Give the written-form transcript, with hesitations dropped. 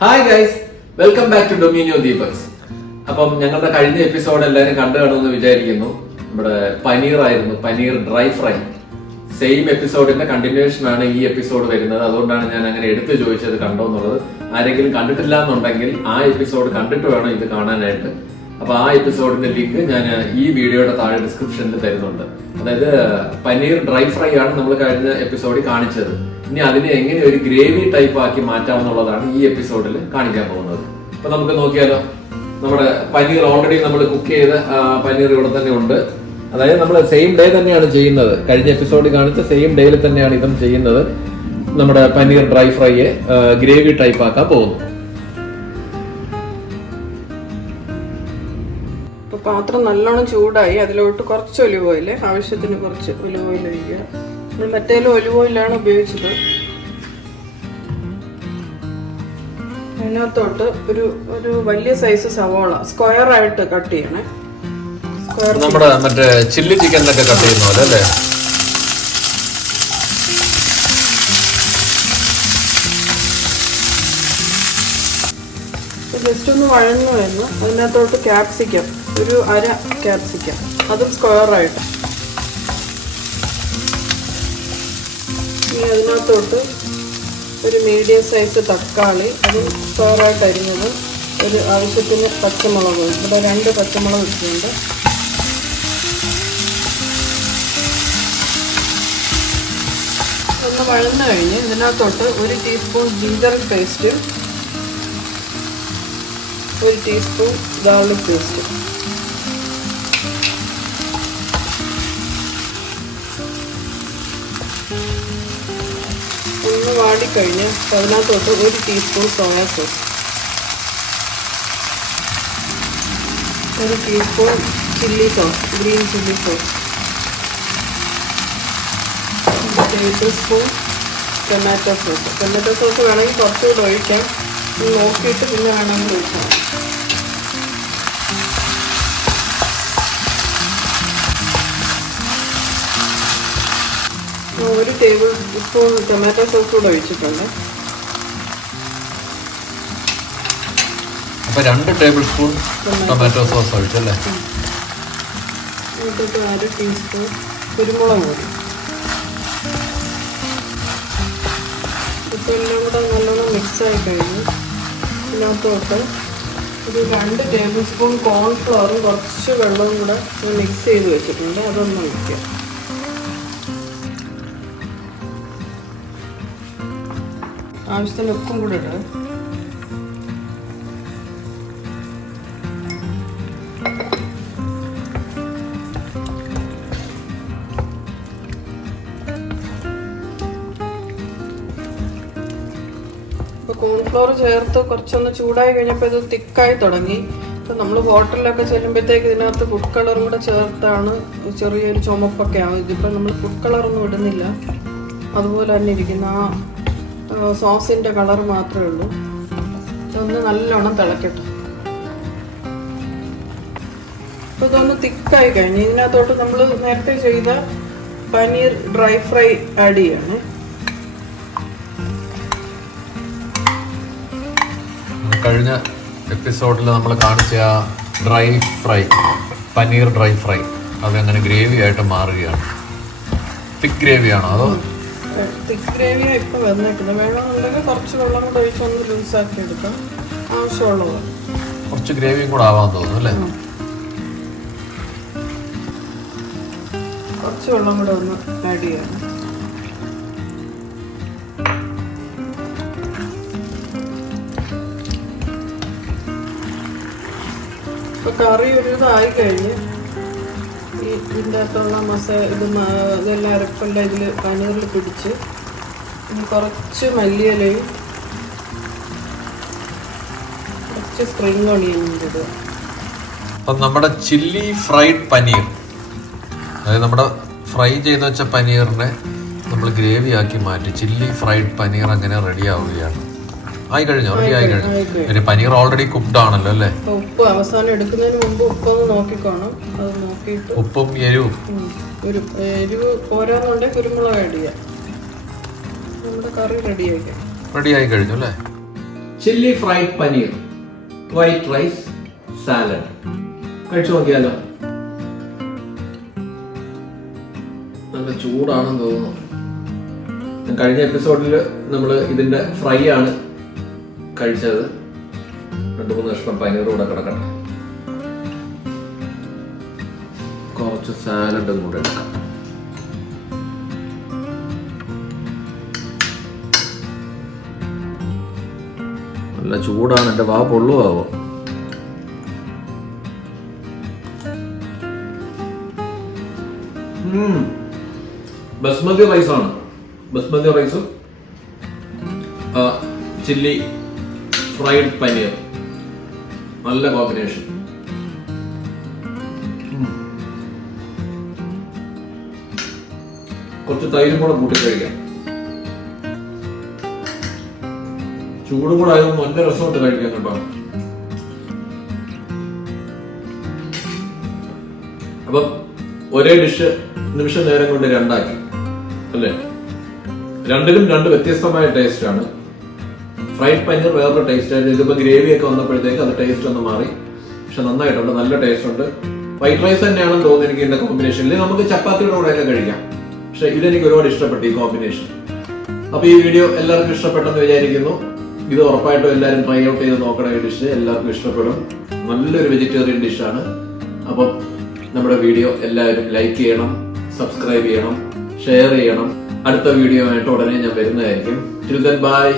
Hi guys, welcome back to DOMINIO DEEPAKS. അപ്പം ഞങ്ങളുടെ കഴിഞ്ഞ എപ്പിസോഡ് എല്ലാവരും കണ്ടു കാണുമെന്ന് വിചാരിക്കുന്നു. നമ്മുടെ പനീർ ഡ്രൈ ഫ്രൈ സെയിം എപ്പിസോഡിന്റെ കണ്ടിന്യൂഷൻ ആണ് ഈ എപ്പിസോഡ് വരുന്നത്. അതുകൊണ്ടാണ് ഞാൻ അങ്ങനെ എടുത്തു ചോദിച്ചത് കണ്ടോ എന്നുള്ളത്. ആരെങ്കിലും കണ്ടിട്ടില്ല എന്നുണ്ടെങ്കിൽ ആ എപ്പിസോഡ് കണ്ടിട്ട് വേണം ഇത് കാണാനായിട്ട്. അപ്പൊ ആ എപ്പിസോഡിന്റെ ലിങ്ക് ഞാൻ ഈ വീഡിയോയുടെ താഴെ ഡിസ്ക്രിപ്ഷനിൽ തരുന്നുണ്ട്. അതായത് പനീർ ഡ്രൈ ഫ്രൈ ആണ് നമ്മൾ കഴിഞ്ഞ എപ്പിസോഡിൽ കാണിച്ചത്. ഇനി അതിനെ എങ്ങനെ ഒരു ഗ്രേവി ടൈപ്പ് ആക്കി മാറ്റാമെന്നുള്ളതാണ് ഈ എപ്പിസോഡിൽ കാണിക്കാൻ പോകുന്നത്. അപ്പൊ നമുക്ക് നോക്കിയാലോ. നമ്മുടെ പനീർ ഓൾറെഡി നമ്മൾ കുക്ക് ചെയ്ത പനീർ ഇവിടെ തന്നെ ഉണ്ട്. അതായത് നമ്മൾ സെയിം ഡേ തന്നെയാണ് ചെയ്യുന്നത്. കഴിഞ്ഞ എപ്പിസോഡിൽ കാണിച്ച സെയിം ഡേയിൽ തന്നെയാണ് ഇതും ചെയ്യുന്നത്. നമ്മുടെ പനീർ ഡ്രൈ ഫ്രൈയെ ഗ്രേവി ടൈപ്പ് ആക്കാൻ പോകുന്നു. പാത്രം നല്ലോണം ചൂടായി. അതിലോട്ട് കുറച്ച് ഒലിവ് ഓയിൽ, ആവശ്യത്തിന് കുറച്ച് ഒലിവ് ഓയിൽ ഒഴിക്കുക. നമ്മൾ മറ്റേലും ഒലിവ് ഓയിലാണ് ഉപയോഗിച്ചത്. അതിനകത്തോട്ട് ഒരു വലിയ സൈസ് സവോള സ്ക്വയർ ആയിട്ട് കട്ട് ചെയ്യണേ. നമ്മുടെ മറ്റേ ചില്ലി ചിക്കനിലൊക്കെ കട്ട് ചെയ്യുന്ന പോലെ അല്ലേ? ജസ്റ്റ് ഒന്ന് വഴന്നു വരുന്നു. അതിനകത്തോട്ട് ക്യാപ്സിക്കം, ഒരു അര ക്യാപ്സിക്കം, അതും സ്ക്വയർ ആയിട്ട്. ഇനി അതിനകത്തോട്ട് ഒരു മീഡിയം സൈസ് തക്കാളി, അതും സ്ക്വയർ ആയിട്ട് അരിഞ്ഞത്. ഒരു ആവശ്യത്തിന് പച്ചമുളക്, ഇവിടെ 2 പച്ചമുളക് ഇട്ടിട്ടുണ്ട്. ഒന്ന് വഴന്നു കഴിഞ്ഞ് ഇതിനകത്തോട്ട് 1 teaspoon ginger paste, 1 teaspoon garlic paste, ഒന്ന് വാടിക്കഴിഞ്ഞ് അതിനകത്തോട്ട് 1 teaspoon soya sauce, 1 teaspoon chilli sauce, green chilli sauce, 1 table spoon tomato sauce. Tomato sauce വേണമെങ്കിൽ കുറച്ചുകൂടെ ഒഴിക്കാം. നോക്കിയിട്ട് പിന്നെ വേണമെങ്കിൽ ഒഴിക്കാം. ഒരു ടേബിൾ സ്പൂൺ ടൊമാറ്റോ സോസ് കൂടെ ഒഴിച്ചിട്ടുണ്ട്. അപ്പൊ 2 ടേബിൾ സ്പൂൺ ടൊമാറ്റോ സോസ് ഒഴിച്ചല്ലേ? 1 ടീസ്പൂൺ കുരുമുളക് പൊടി. ഇപ്പം എല്ലാം കൂടെ നല്ലോണം മിക്സായി കഴിഞ്ഞു. ഇതിനകത്തോട്ട് ഒരു 2 ടേബിൾ സ്പൂൺ കോൺഫ്ലവറും കുറച്ച് വെള്ളവും കൂടെ മിക്സ് ചെയ്ത് വെച്ചിട്ടുണ്ട്. അതൊന്ന് ഒഴിക്കുക. ആവശ്യത്തിന് ഉപ്പും കൂടെ ഇടുക. ഇപ്പോൾ കോൺഫ്ലവർ ചേർത്ത് കുറച്ചൊന്ന് ചൂടായി കഴിഞ്ഞപ്പോൾ ഇത് തിക്കായി തുടങ്ങി. ഇപ്പം നമ്മൾ ഹോട്ടലിലൊക്കെ ചെല്ലുമ്പോഴത്തേക്ക് ഇതിനകത്ത് ഫുഡ് കളറും കൂടെ ചേർത്താണ് ചെറിയൊരു ചുമപ്പൊക്കെ ആവും. ഇതിപ്പോൾ നമ്മൾ ഫുഡ് കളറൊന്നും ഇടുന്നില്ല. അതുപോലെ തന്നെ ഇരിക്കുന്ന ആ സോസിൻ്റെ കളർ മാത്രമേ ഉള്ളൂ. ഇതൊന്ന് നല്ലോണം തിളക്കട്ടെ. അപ്പോൾ ഇതൊന്ന് തിക്കായി കഴിഞ്ഞ് ഇതിനകത്തോട്ട് നമ്മൾ നേരത്തെ ചെയ്ത പനീർ ഡ്രൈ ഫ്രൈ ആഡ് ചെയ്യാണ്. കഴിഞ്ഞ എപ്പിസോഡിൽ നമ്മൾ കാണിച്ച dry fry, paneer dry fry, അതങ്ങനെ ഗ്രേവി ആയിട്ട് മാറുകയാണ്. തിക്ക് ഗ്രേവിയാണോ അതോ? തിക്ക് ഗ്രേവിയാണ് ഇപ്പം വന്നിരിക്കുന്നത്. വേണമെന്നുണ്ടെങ്കിൽ കുറച്ച് വെള്ളം കൂടെ ഒഴിച്ച് ഒന്ന് ലൂസാക്കി എടുക്കാം. ആവശ്യമുള്ളത് കുറച്ച് ഗ്രേവിയും കൂടെ ആവാൻ തോന്നുന്നു അല്ലേ? കുറച്ച് വെള്ളം കൂടെ ഒന്ന് ആഡ് ചെയ്യാം. ഇപ്പൊ കറി ഒരു ഇതായി കഴിഞ്ഞ് ഇതിൻ്റെ അകത്തുള്ള ഇതെല്ലാം അരപ്പെല്ലാം ഇതിൽ പനീറിൽ പിടിച്ച് ഇനി കുറച്ച് മല്ലിയിലയും കുറച്ച് സ്പ്രിംഗ് ഓണിയനും ഇടുക. അപ്പം നമ്മുടെ ചില്ലി ഫ്രൈഡ് പനീർ, അതായത് നമ്മുടെ ഫ്രൈ ചെയ്ത് വെച്ച പനീറിനെ നമ്മൾ ഗ്രേവി ആക്കി മാറ്റി ചില്ലി ഫ്രൈഡ് പനീർ അങ്ങനെ റെഡി ആവുകയാണ്. ആയി കഴിഞ്ഞോ? റെഡി ആയി കഴിഞ്ഞു. പനീർ ഓൾറെഡി കുക്ക്ഡ് ആണല്ലോ അല്ലേ? ഉപ്പ് അവസാനം എടുക്കുന്നതിന് മുമ്പ് ഉപ്പൊന്ന് നോക്കിക്കോണം. അത് നോക്കിയിട്ട് ഉപ്പും എരിവും എരിവ് പോരാന്നുണ്ടെങ്കിൽ കുരുമുളക് ആഡ് ചെയ്യാം. നമ്മുടെ കറി റെഡി ആയി കഴിഞ്ഞു അല്ലേ? Chilli fried paneer white rice salad. കഴിച്ചു നോക്കിയാലോ? നല്ല ചൂടാണെന്ന് തോന്നുന്നു. കഴിഞ്ഞ എപ്പിസോഡിൽ നമ്മൾ ഇതിന്റെ ഫ്രൈ ആണ് കഴിച്ചത്. 2-3 കഷ്ണം പനീർ കൂടെ കിടക്കട്ടെ. കുറച്ച് സാലഡും കൂടെ എടുക്കാം. നല്ല ചൂടാണ്, എൻ്റെ വാ പൊള്ളുവാവോ. ബസ്മതി റൈസാണ്. ബസ്മതി റൈസും ചില്ലി ഫ്രൈഡ് പനീർ നല്ല കോമ്പിനേഷൻ. കുറച്ച് തൈരും കൂടെ കൂട്ടി കഴിക്കാം. ചൂടും കൂടെ ആയതുകൊണ്ട് നല്ല രസമുണ്ട് കഴിക്കാൻ കേട്ടോ. അപ്പം ഒരേ ഡിഷ് നിമിഷ നേരം കൊണ്ട് 2 ആക്കി അല്ലേ? രണ്ടിലും 2 വ്യത്യസ്തമായ ടേസ്റ്റ് ആണ്. ഫ്രൈഡ് പനീർ വേറൊരു ടേസ്റ്റ് ആയിരുന്നു. ഇതിപ്പോ ഗ്രേവി ഒക്കെ വന്നപ്പോഴത്തേക്ക് അത് ടേസ്റ്റ് ഒന്ന് മാറി. പക്ഷെ നന്നായിട്ടുണ്ട്, നല്ല ടേസ്റ്റ് ഉണ്ട്. വൈറ്റ് റൈസ് തന്നെയാണെന്ന് തോന്നുന്നു എനിക്ക് ഇതിന്റെ കോമ്പിനേഷൻ. നമുക്ക് ചപ്പാത്തിയുടെ കൂടെ ഒക്കെ കഴിക്കാം. പക്ഷെ ഇതെനിക്ക് ഒരുപാട് ഇഷ്ടപ്പെട്ടു ഈ കോമ്പിനേഷൻ. അപ്പൊ ഈ വീഡിയോ എല്ലാവർക്കും ഇഷ്ടപ്പെട്ടെന്ന് വിചാരിക്കുന്നു. ഇത് ഉറപ്പായിട്ടും എല്ലാവരും ട്രൈ ഔട്ട് ചെയ്ത് നോക്കണ ഈ ഡിഷ് എല്ലാവർക്കും ഇഷ്ടപ്പെടും. നല്ലൊരു വെജിറ്റേറിയൻ ഡിഷാണ്. അപ്പം നമ്മുടെ വീഡിയോ എല്ലാവരും ലൈക്ക് ചെയ്യണം, സബ്സ്ക്രൈബ് ചെയ്യണം, ഷെയർ ചെയ്യണം. അടുത്ത വീഡിയോ ആയിട്ട് ഉടനെ ഞാൻ വരുന്നതായിരിക്കും. Till then bye.